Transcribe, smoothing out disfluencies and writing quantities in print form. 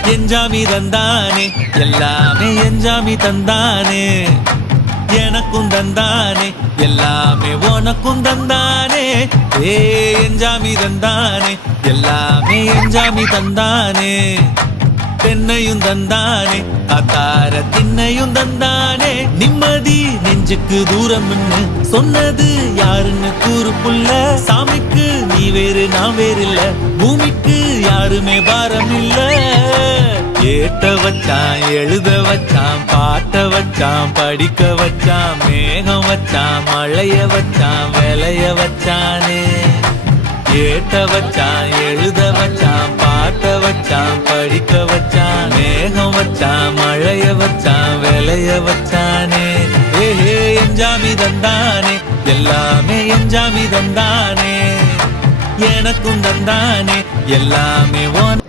எஞ்சாமி தந்தானே எல்லாமே எஞ்சாமி தந்தானே எனக்கும் தந்தானே எல்லாமே உனக்கும் தந்தானே ஏ எஞ்சாமி தந்தானே எல்லாமே எஞ்சாமி தந்தானே தென்னையும் தந்தானே காத்தார திண்ணையும் தந்தானே நிம்மதி நெஞ்சுக்கு தூரம்னு சொன்னது யாருன்னு கூறு புள்ள சாமிக்கு நீ வேறு நான் வேறு இல்ல பூமிக்கு யாருமே பாரம் இல்ல ஏத்த வச்சான் எழுத வச்சான் பாட்ட வச்சான் படிக்க வச்சான் மேகம் வச்சான் மழைய வச்சான் விளைய வச்சானே ஏத்த வச்சான் எழுத வச்சான் பாட்ட வச்சான் படிக்க வச்சான் மேகம் வச்சான் மழைய வச்சான் விளைய வச்சானே ஏஹே எஞ்சாமி தந்தானே எல்லாமே எஞ்சாமி தந்தானே எனக்கும் தந்தானே எல்லாமே